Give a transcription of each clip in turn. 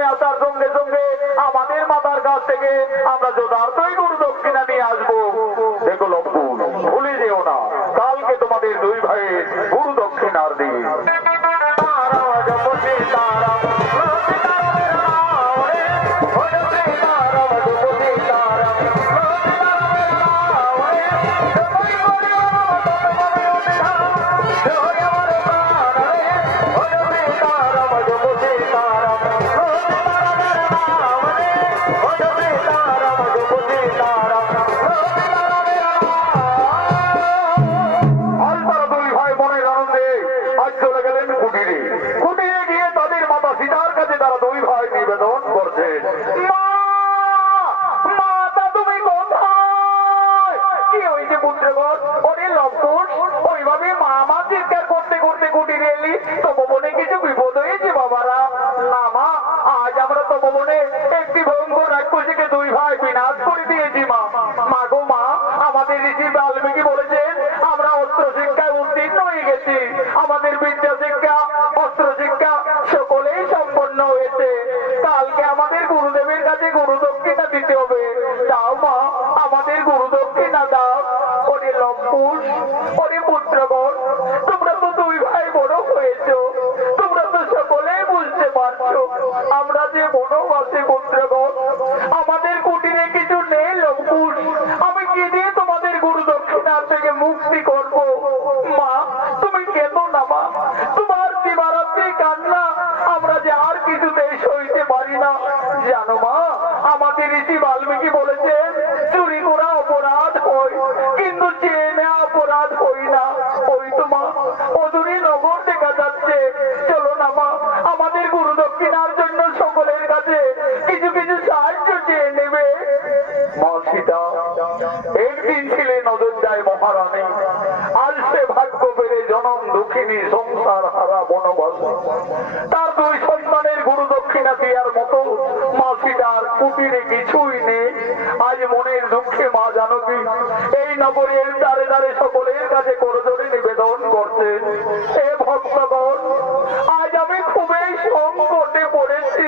কালকে আসার সঙ্গে সঙ্গে আমাদের মাতার কাছ থেকে আমরা যথার্থই গুরু দক্ষিণা নিয়ে আসব। দেখো ভুলে যেও না, কালকে তোমাদের দুই ভাইয়ের গুরু দক্ষিণার দিন। বাল্মীকি বলেছেন? আমরা অস্ত্র শিক্ষায় উত্তীর্ণ হয়ে গেছি। আমাদের বিদ্যা শিক্ষা, অস্ত্র শিক্ষা সকলেই সম্পন্ন হয়েছে। কালকে আমাদের গুরুদেবের কাছে গুরু দক্ষিণা দিতে হবে। দাও মা, আমাদের গুরু দক্ষিণা দাও। ওরে লম্পুষ, ওরে পুত্রগণ, তোমরা তো দুই ভাই বড় হয়েছো। তোমরা তো সকলেই বুঝতে পারছ। আমরা যে বনবাসী জানো মা, আমাদের ঋষি বাল্মীকি বলেছেন, চুরি করা অপরাধ হয়, কিন্তু নেওয়া অপরাধ হই না, ওই তো মা, অদূরে নগর দেখা যাচ্ছে। চলো না মা, আমাদের গুরু দক্ষিণার জন্য সকলের কাছে কিছু কিছু সাহায্য চেয়ে নেবে। মা সীতা একদিন ছিলেন অযোধ্যায় মহারানী। আজ সে ভাগ্য পেরে জনম দুঃখিনী সংসার হারা বনবাসী। তার দুই আজ মনের দুঃখে মা জানকী, এই নগরের দ্বারে দ্বারে সকলের কাছে করজোরে নিবেদন করছে। এ ভক্তগণ, আজ আমি খুবই সংকটে পড়েছি।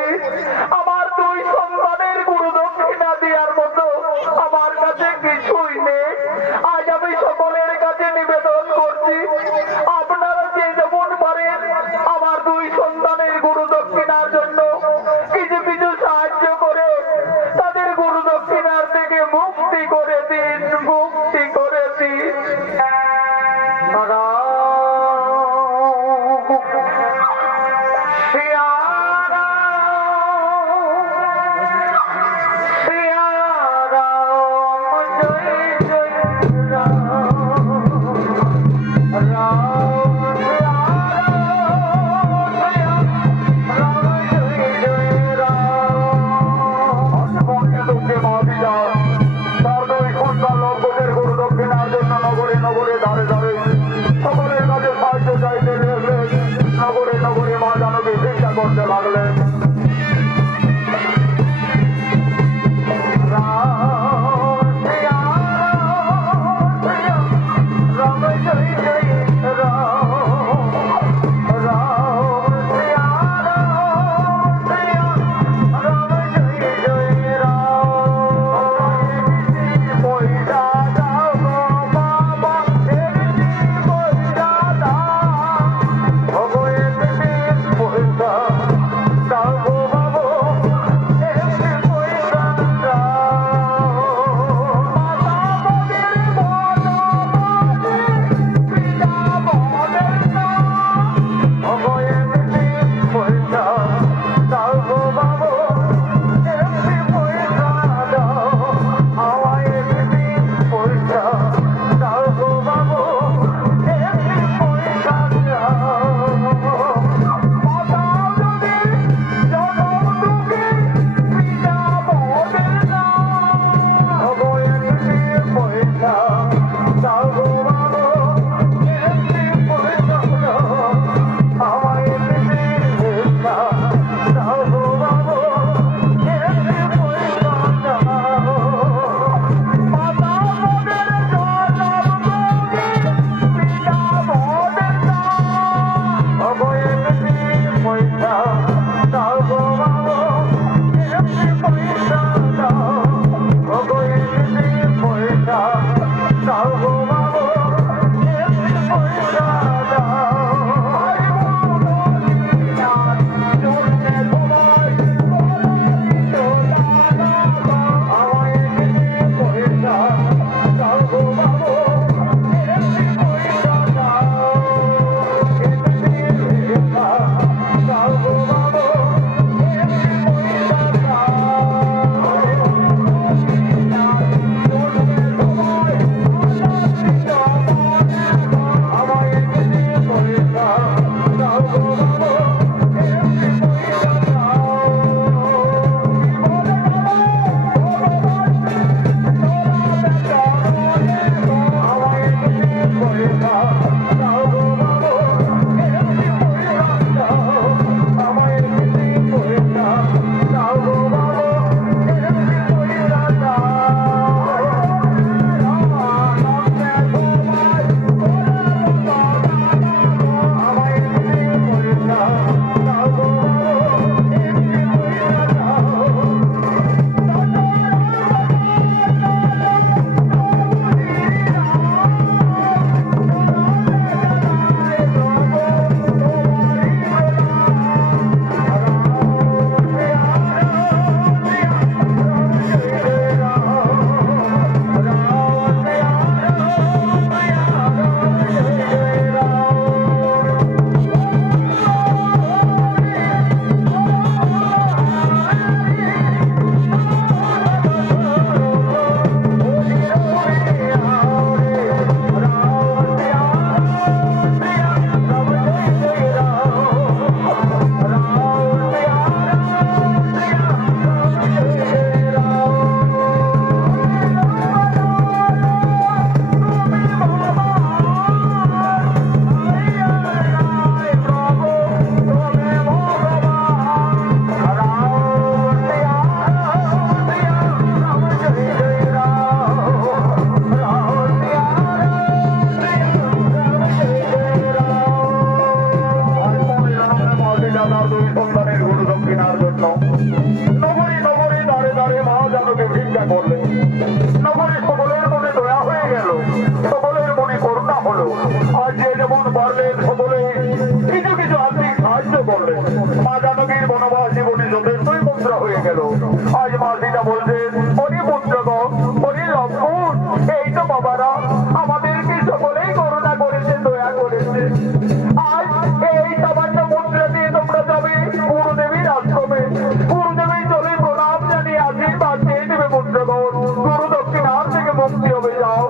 মুক্তি হবে, যাও।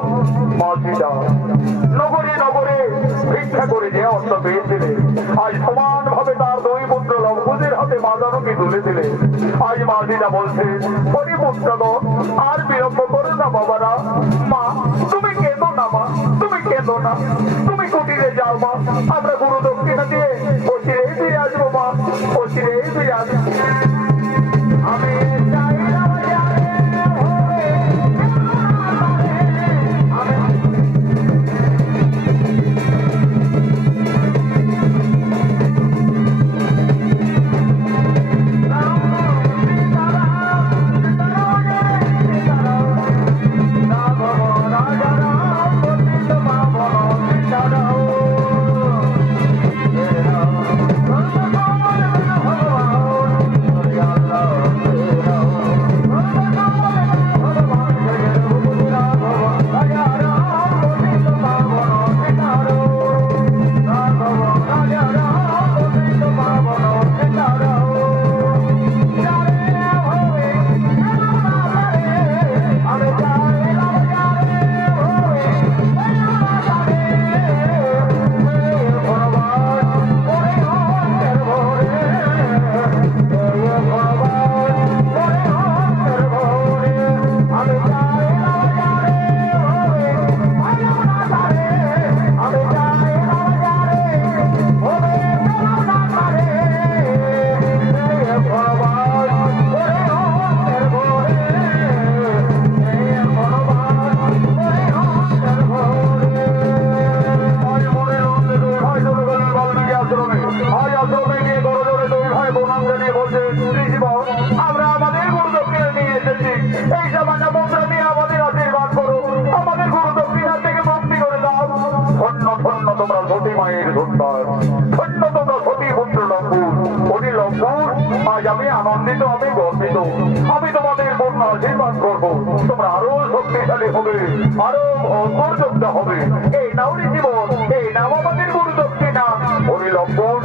মাসিদা নগরে নগরে ভিক্ষা করে যে অর্থ পেয়েছিলেন আজ সমান ভাবে তার দুই পুত্র লম্বুদের হাতে মাদানকে তুলে দিলে। আজ মাসিদা বলছে হরি পুত্রগণ আর বিলম্ব করো না বাবারা। মা, তুমি কেঁদো না, মা, তুমি কেঁদো না। তুমি কুটিরে যাও, মা। আমরা গুরু দক্ষিণা আনন্দিত আমি গর্বিত আমি তোমাদের বন্যা আশীর্বাদ করব। তোমরা আরও শক্তিশালী হবে, আরও যোদ্ধা হবে। এই নাওরি জীবন, এই নাম আমাদের গুরু না হরি লক্ষণ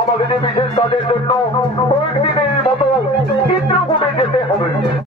আমাদের বিশেষ কাজের জন্য কয়েকদিনের মতো চিত্রকূটে যেতে হবে।